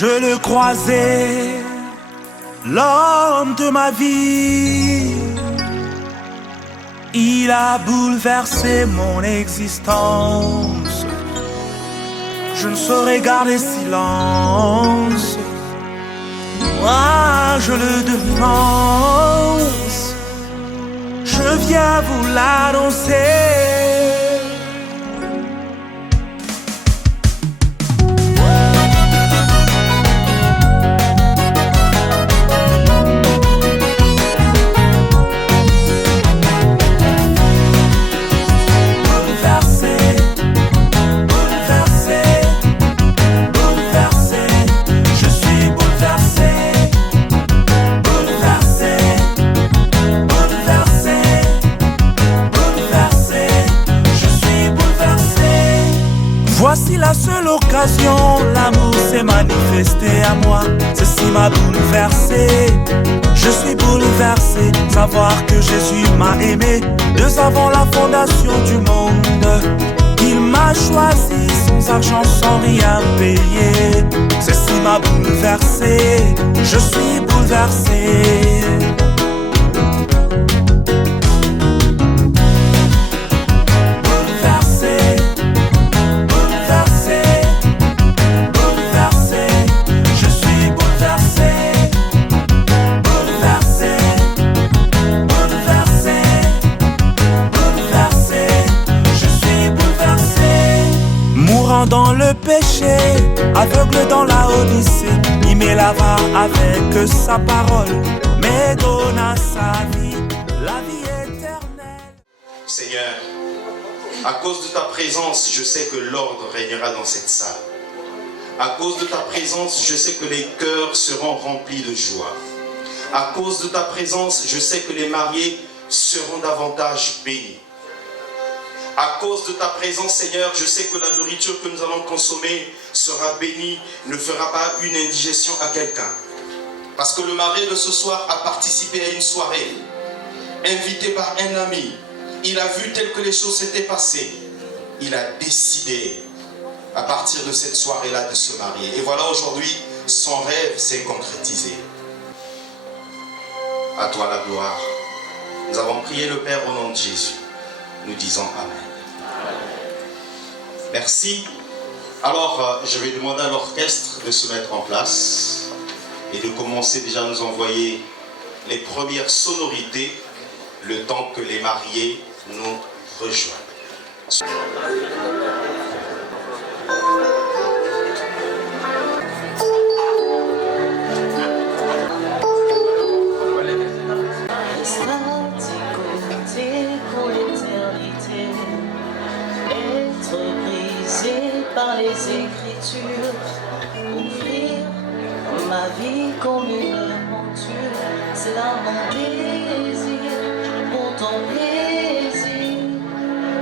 Je le croisais, l'homme de ma vie. Il a bouleversé mon existence. Je ne saurais garder silence. Moi, je le dénonce. Je viens vous l'annoncer. Voici la seule occasion, l'amour s'est manifesté à moi. Ceci m'a bouleversé, je suis bouleversé. Savoir que Jésus m'a aimé, deux avant la fondation du monde. Il m'a choisi sans argent, sans rien payer. Ceci m'a bouleversé, je suis bouleversé. Dans le péché, aveugle dans la Odyssée, il m'éleva avec sa parole, mais donna sa vie, la vie éternelle. Seigneur, à cause de ta présence, je sais que l'ordre régnera dans cette salle. À cause de ta présence, je sais que les cœurs seront remplis de joie. À cause de ta présence, je sais que les mariés seront davantage bénis. À cause de ta présence, Seigneur, je sais que la nourriture que nous allons consommer sera bénie, ne fera pas une indigestion à quelqu'un. Parce que le marié de ce soir a participé à une soirée, invité par un ami. Il a vu tel que les choses s'étaient passées. Il a décidé, à partir de cette soirée-là, de se marier. Et voilà, aujourd'hui, son rêve s'est concrétisé. À toi la gloire. Nous avons prié le Père au nom de Jésus. Nous disons Amen. Merci. Alors, je vais demander à l'orchestre de se mettre en place et de commencer déjà à nous envoyer les premières sonorités le temps que les mariés nous rejoignent. Par les Écritures, offrir ma vie comme une monture, c'est là mon désir pour ton plaisir,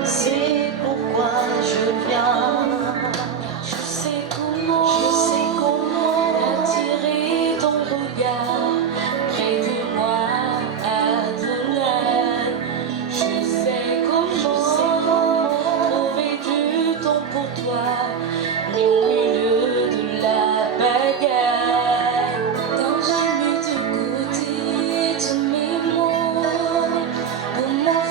c'est pourquoi je viens. Je sais comment attirer ton regard près de moi, Adonai. Je sais comment trouver du temps pour toi. Au milieu de la bagaille, quand j'ai mis de côté tous mes mots pour mon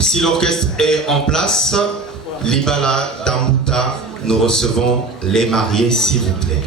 Si l'orchestre est en place, Libala Dambuta, nous recevons les mariés, s'il vous plaît.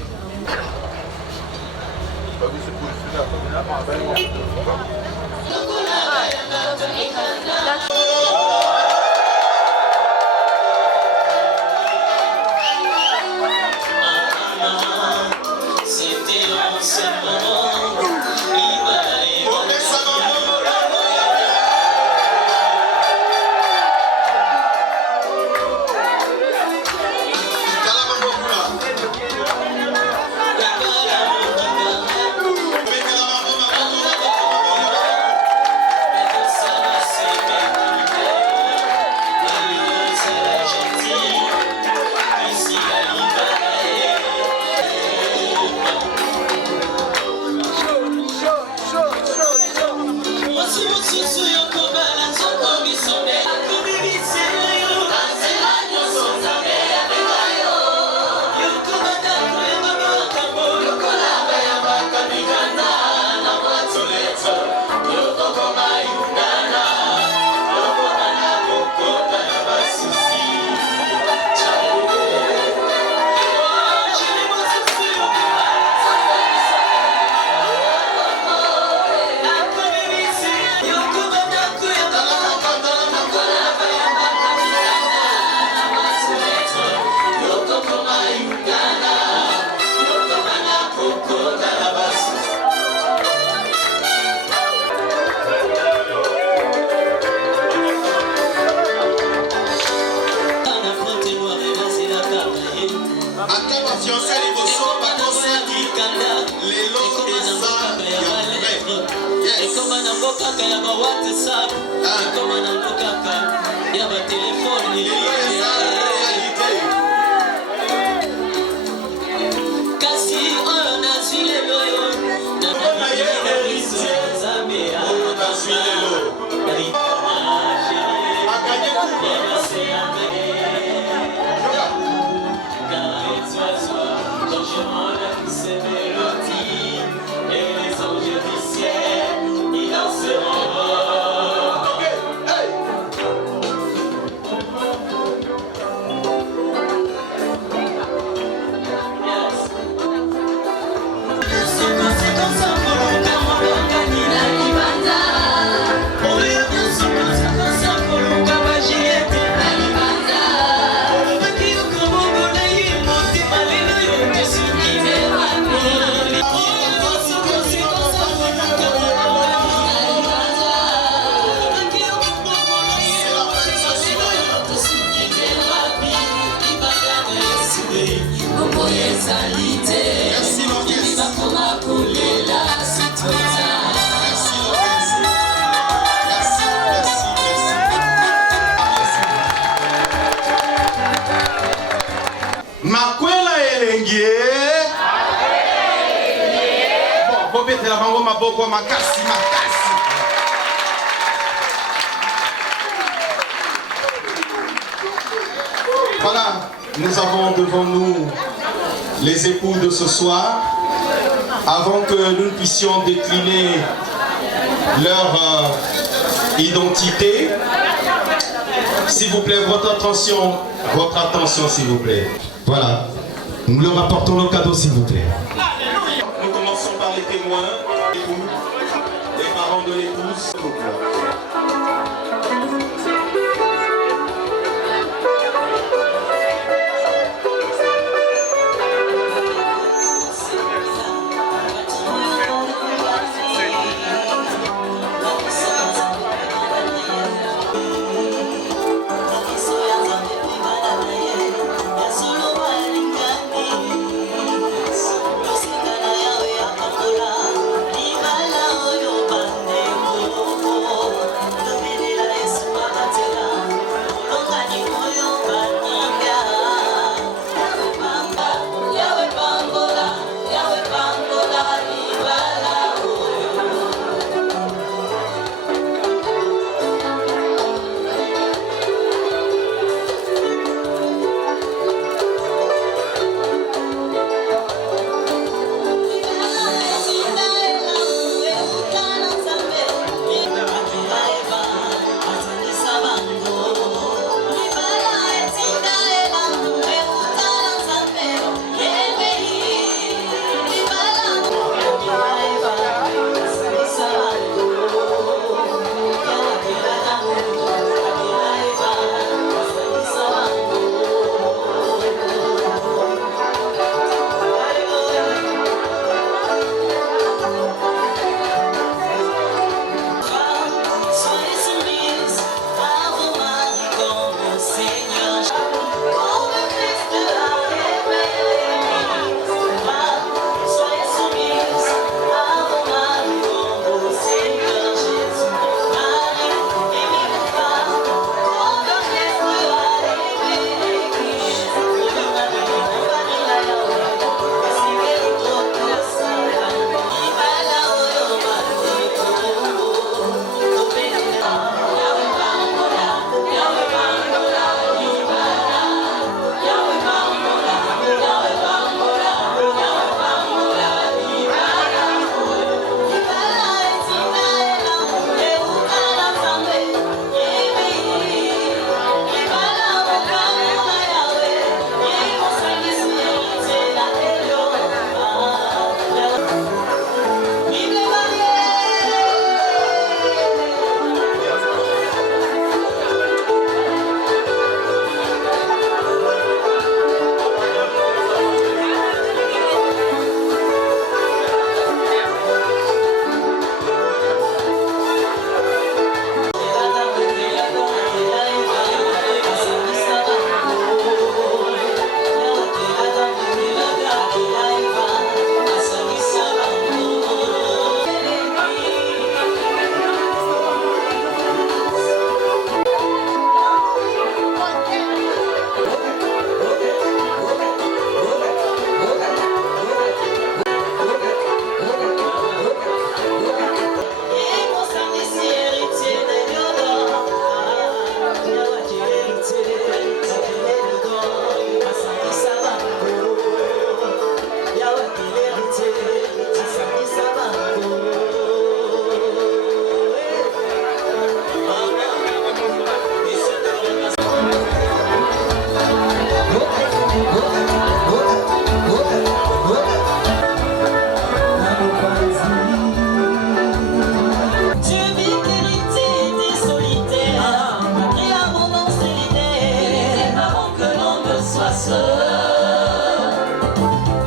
Voilà, nous avons devant nous les époux de ce soir. Avant que nous puissions décliner leur identité, s'il vous plaît, votre attention s'il vous plaît. Voilà, nous leur apportons le cadeau s'il vous plaît. Nous commençons par les témoins, les parents de l'épouse.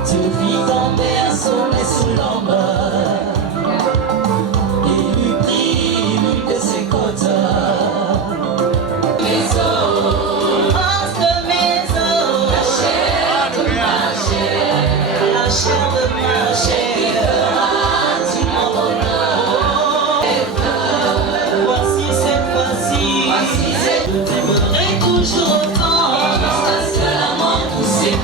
Tu vis ton berceau, mais sous l'ombre, et lui prie l'une de ses côtes. Les eaux, entre mes os, la chair de ma chair, la chair de ma chair, tu m'en donnes. Voici cette fois-ci, je t'aimerai toujours autant, jusqu'à ce que la mort nous sépare.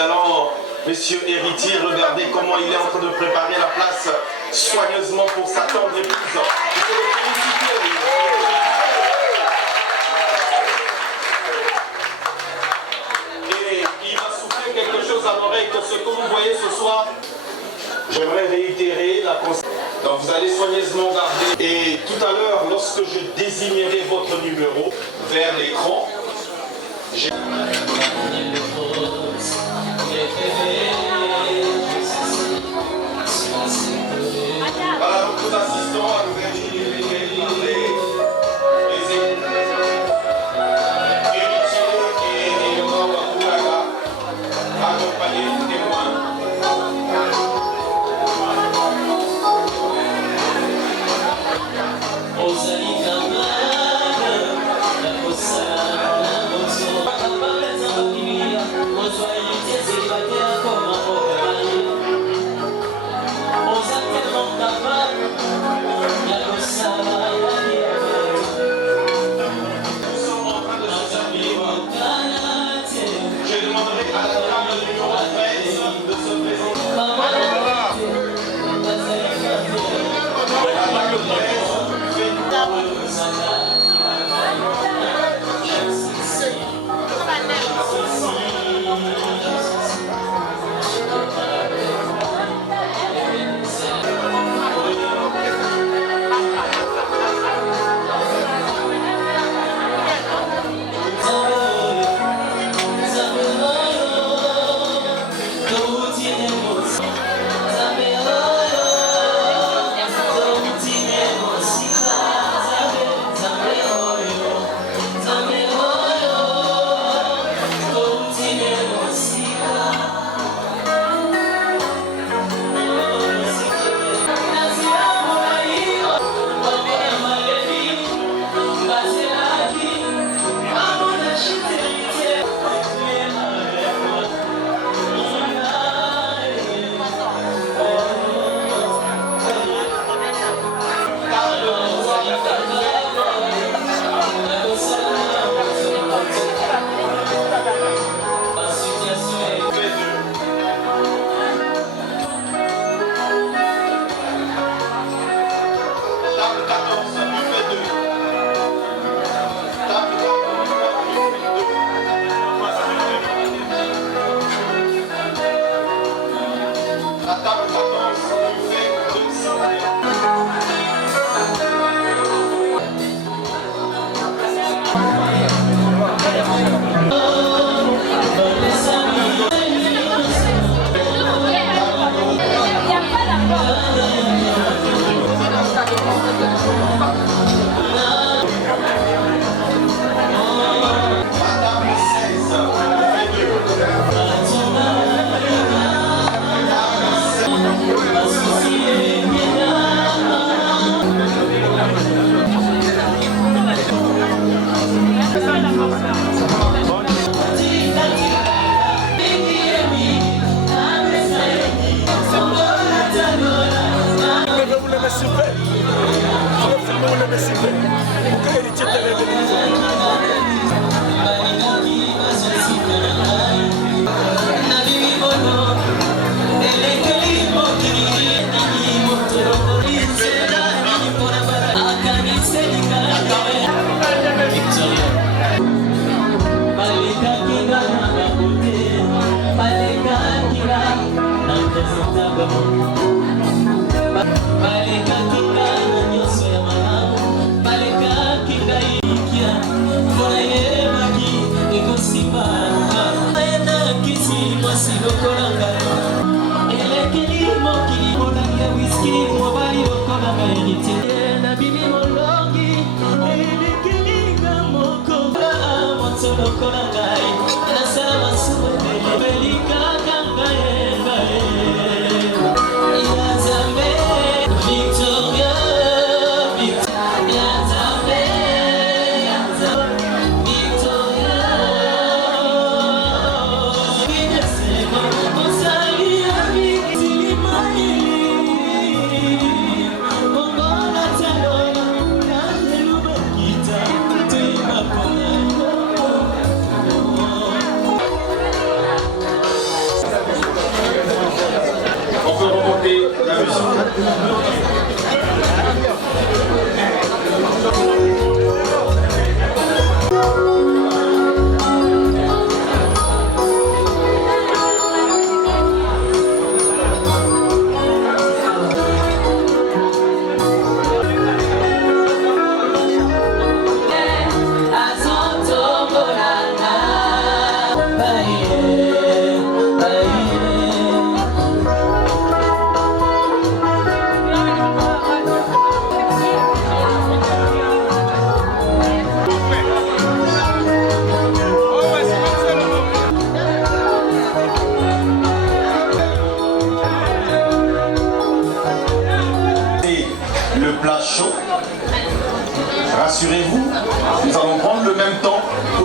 galant monsieur héritier, regardez comment il est en train de préparer la place soigneusement pour sa tendre épouse. Il faut le féliciter. Et il va souffler quelque chose à l'oreille que ce que vous voyez ce soir, j'aimerais réitérer la consigne. Donc vous allez soigneusement garder. Et tout à l'heure, lorsque je désignerai votre numéro vers l'écran, voilà, donc nous assistons à l'ouverture du héritier et Léonard Wakoulaga, accompagné du témoin. Je demanderai à la table numéro 13 de se présenter. Oh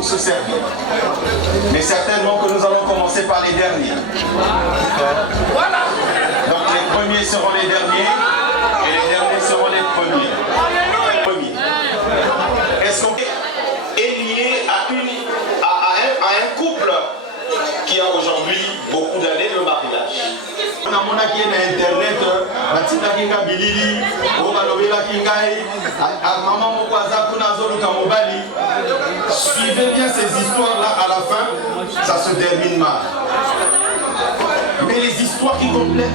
se servir. Mais certainement que nous allons commencer par les derniers. Voilà. Donc les premiers seront les derniers et les derniers seront les premiers. Est-ce qu'on est lié à un couple qui a aujourd'hui beaucoup d'années de mariage? On a mon qui est sur internet, Matina Kinga Bilili, Obalovela Kingai, Maman Mokwaza Kunazolo Kamobali. Suivez bien ces histoires-là, à la fin, ça se termine mal. Mais les histoires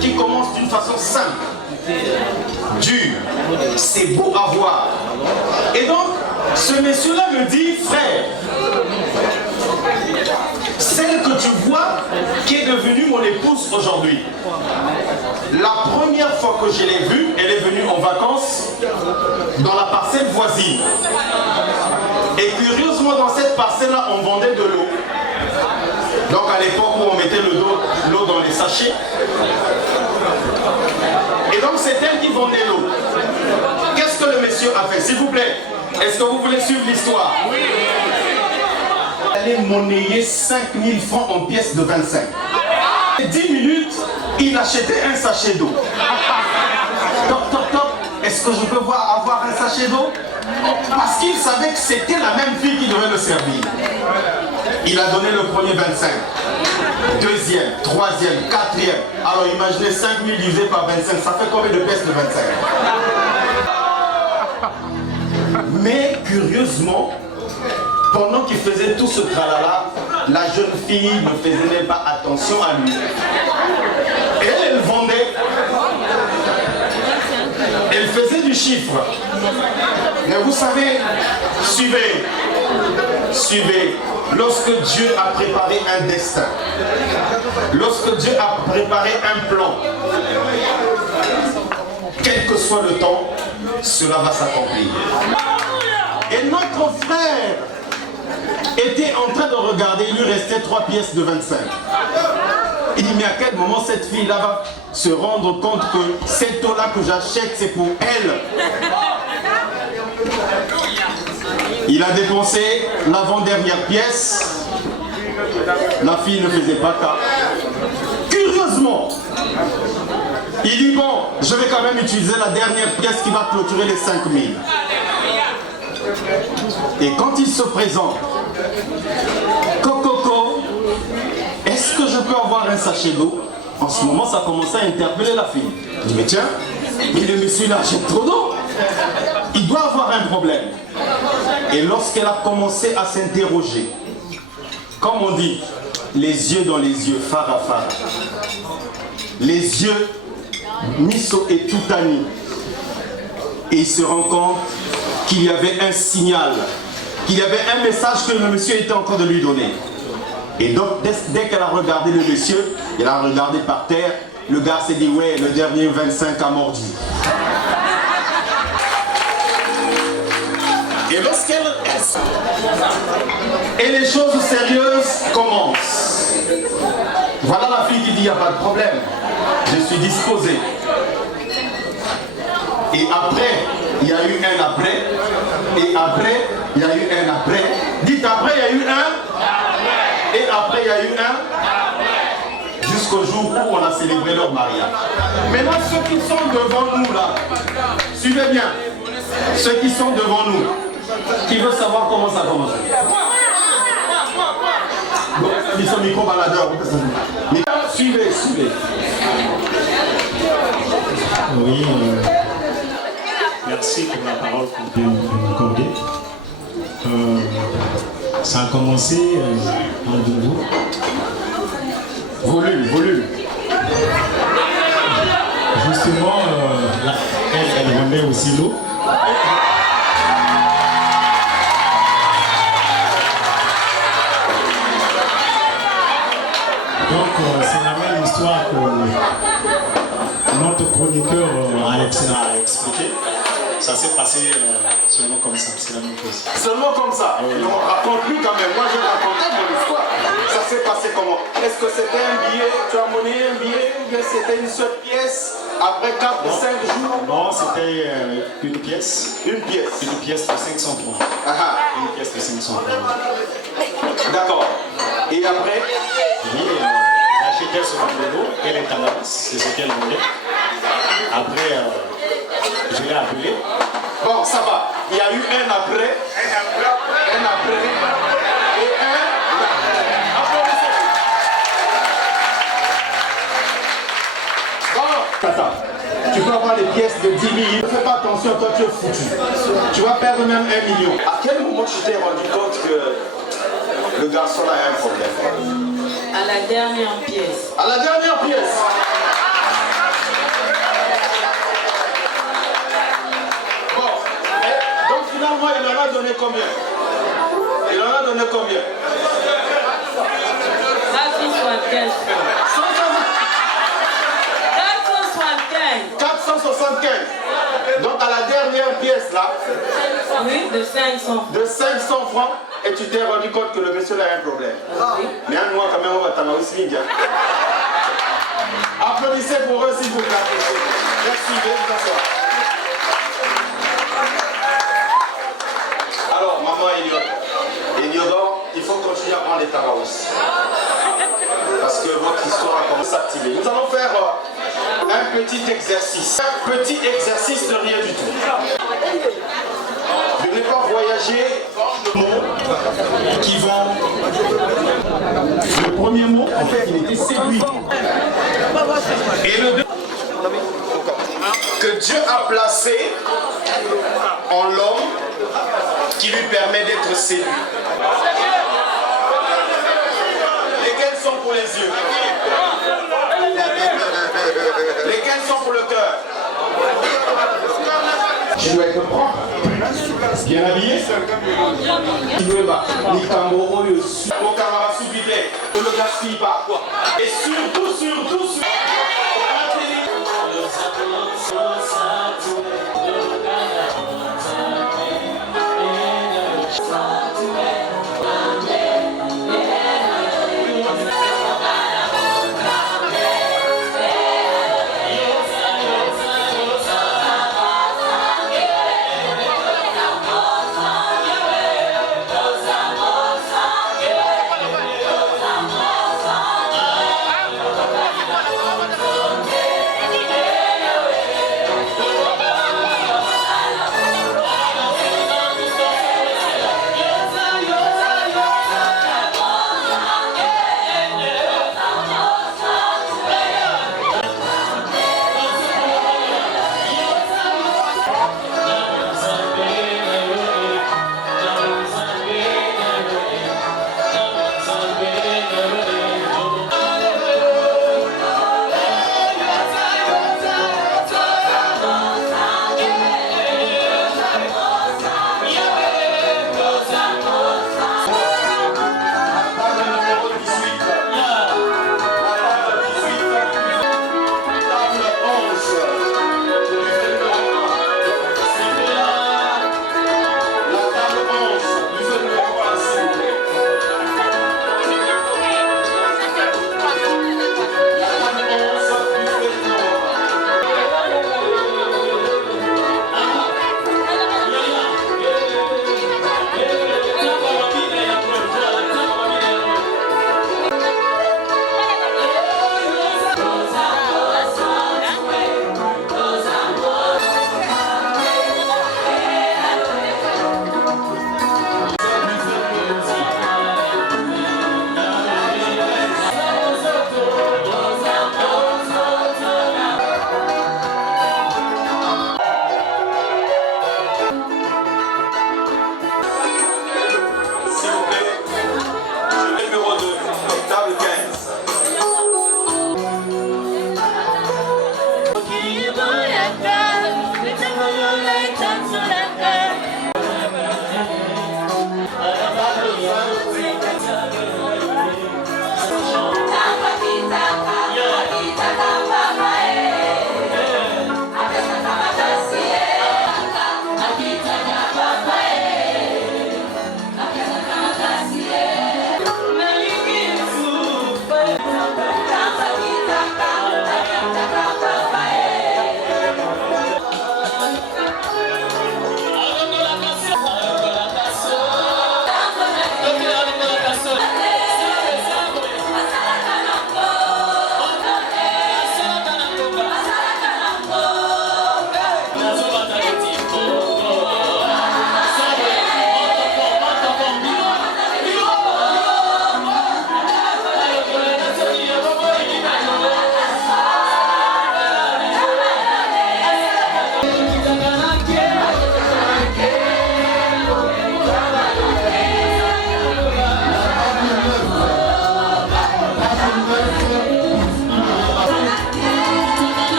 qui commencent d'une façon simple, dure, c'est beau à voir. Et donc, ce monsieur-là me dit, frère, celle que tu vois, qui est devenue mon épouse aujourd'hui, la première fois que je l'ai vue, elle est venue en vacances dans la parcelle voisine. Et curieusement, dans cette parcelle-là, on vendait de l'eau. Donc à l'époque où on mettait l'eau dans les sachets. Et donc c'est elle qui vendait l'eau. Qu'est-ce que le monsieur a fait? S'il vous plaît, est-ce que vous voulez suivre l'histoire? Oui. Il allait monnayer 5000 francs en pièces de 25. 10 minutes, il achetait un sachet d'eau. Toc, toc, toc. Est-ce que je peux avoir un sachet d'eau? Parce qu'il savait que c'était la même fille qui devait le servir. Il a donné le premier 25. Deuxième, troisième, quatrième. Alors imaginez 5000 divisé par 25. Ça fait combien de pièces de 25? Mais curieusement, pendant qu'il faisait tout ce tralala, la jeune fille ne faisait même pas attention à lui. Elle vendait. Elle faisait du chiffre. Mais vous savez, suivez. Lorsque Dieu a préparé un destin, lorsque Dieu a préparé un plan, quel que soit le temps, cela va s'accomplir. Et notre frère était en train de regarder, il lui restait 3 pièces de 25. Il dit, mais à quel moment cette fille-là va se rendre compte que cette eau-là que j'achète, c'est pour elle? Il a dépensé l'avant-dernière pièce. La fille ne faisait pas cas. Curieusement, il dit, bon, je vais quand même utiliser la dernière pièce qui va clôturer les 5000. Et quand il se présente, Coco, est-ce que je peux avoir un sachet d'eau? En ce moment, ça commençait à interpeller la fille. Il dit, mais tiens, mais le monsieur là achète trop d'eau. Il doit avoir un problème. Et lorsqu'elle a commencé à s'interroger, comme on dit, les yeux dans les yeux, fara fara, les yeux miso et tutani, et il se rend compte qu'il y avait un signal, qu'il y avait un message que le monsieur était en train de lui donner. Et donc dès qu'elle a regardé le monsieur, elle a regardé par terre, le gars s'est dit, ouais, le dernier 25 a mordu. Et lorsqu'elle... Et les choses sérieuses commencent. Voilà la fille qui dit, il n'y a pas de problème. Je suis disposé. Et après, il y a eu un après. Et après, il y a eu un après. Dites après, il y a eu un. Et après, il y a eu un. Jusqu'au jour où on a célébré leur mariage. Maintenant, ceux qui sont devant nous là, suivez bien. Ceux qui sont devant nous, qui veut savoir comment ça commence? Ils sont micro-baladeurs. Suivez. Oui, merci pour la parole que vous nous accordez. Ça a commencé en Doumbo. Volume. Justement, elle vendait aussi l'eau. Donc, c'est la même histoire que notre chroniqueur Alex a expliqué. Ça s'est passé seulement comme ça, c'est la même chose. Seulement comme ça. Et on raconte plus quand même. Moi, j'ai raconté mon histoire. Ça s'est passé comment? Est-ce que c'était un billet? Tu as monnayé un billet? Ou bien c'était une seule pièce après 4 ou 5 jours? Non, c'était une pièce. Une pièce. Une pièce de 500 francs. Aha. Une pièce de 500 francs. D'accord. Et après? Oui, j'achetais ce vélo et les talents, c'est ce qu'elle voulait. Après, je l'ai appelé. Bon, ça va. Il y a eu un après et un après. Applaudissez. Bon, Tata, tu peux avoir les pièces de 10 000. Ne fais pas attention, toi tu es foutu. Tu vas perdre même 1 million. À quel moment tu t'es rendu compte que le garçon a un problème? À la dernière pièce. À la dernière pièce. Bon, donc finalement, il en a donné combien? Il en a donné combien? 475. Donc à la dernière pièce là, Oui, de 500. de 500 francs, et tu t'es rendu compte que le monsieur là a un problème. Oui. Mais un mois quand même, on va t'en aussi. Applaudissez pour eux s'il vous plaît. Merci, veuillez vous asseoir. Alors, maman Eliodor, il faut continuer à prendre les tabaous. Parce que votre histoire a commencé à s'activer. Nous allons faire un petit exercice. Un petit exercice de rien du tout. Je n'ai pas voyagé mots qui vont. Le premier mot, en fait, il était séduit. Et le deuxième, que Dieu a placé en l'homme qui lui permet d'être séduit. Lesquels sont pour les yeux? Lesquels sont pour le cœur? Je dois être propre, bien habillé. Au camarade subité, ne le gaspille pas. Et surtout,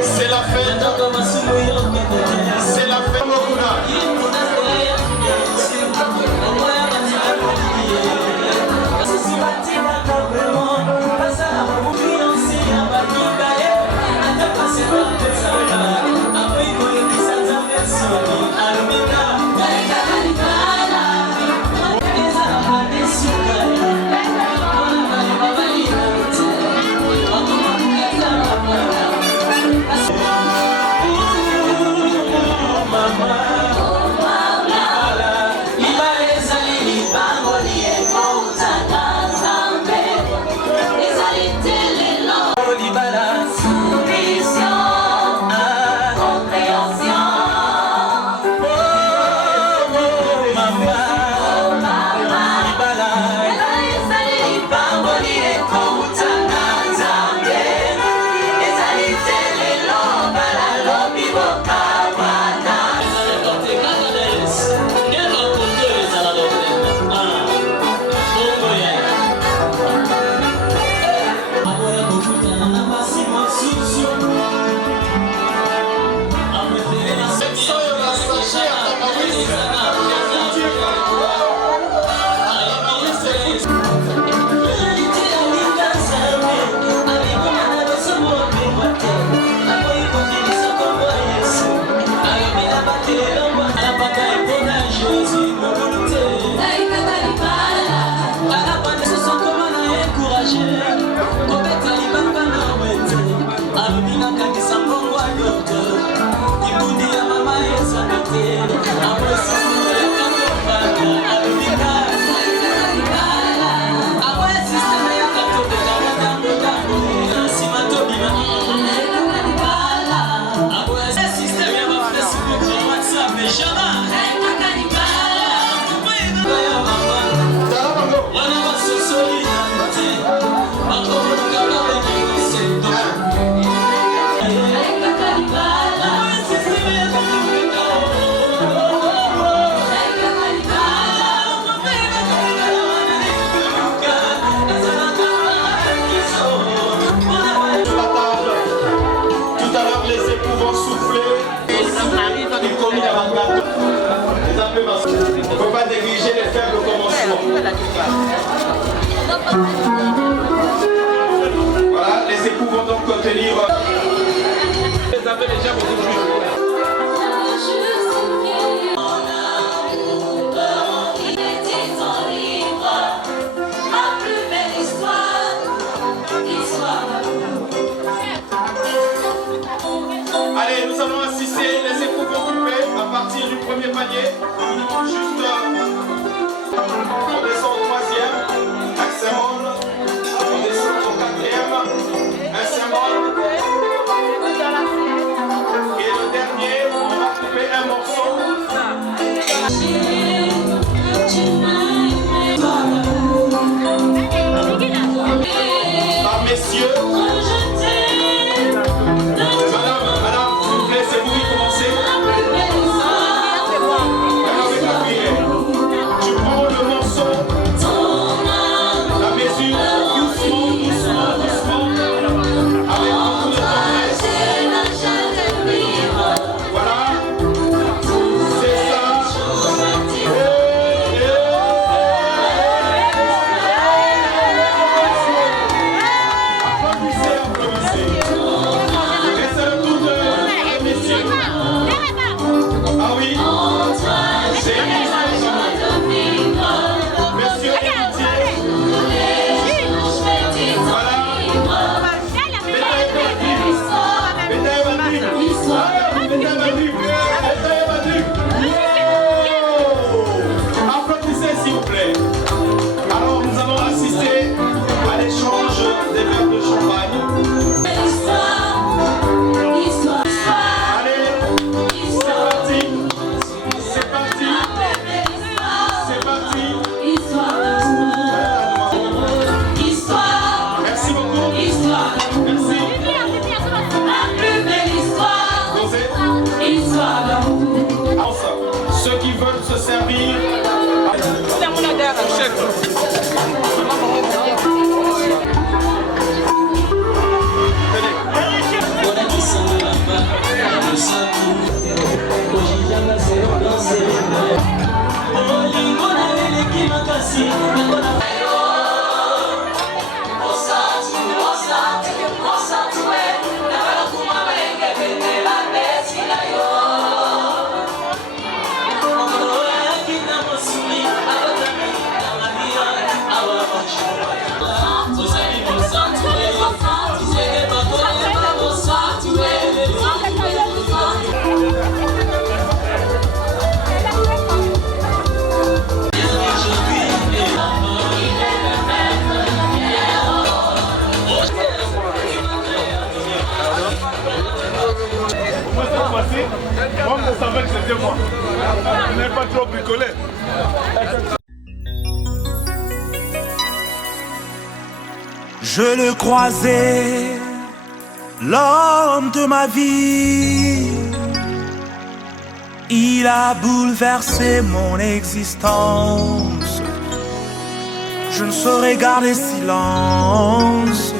C'est la fête. C'est la fête. Il ne faut pas négliger les faibles commencements. Voilà, les époux vont donc tenir. Les avez déjà beaucoup. Allez, nous allons assister, les époux vont couper à partir du premier panier. Juste, on descend au troisième, un symbole, on descend au quatrième, un symbole. Et le dernier, on va couper un morceau. Par messieurs. Je le croisais, l'homme de ma vie. Il a bouleversé mon existence. Je ne saurais garder silence.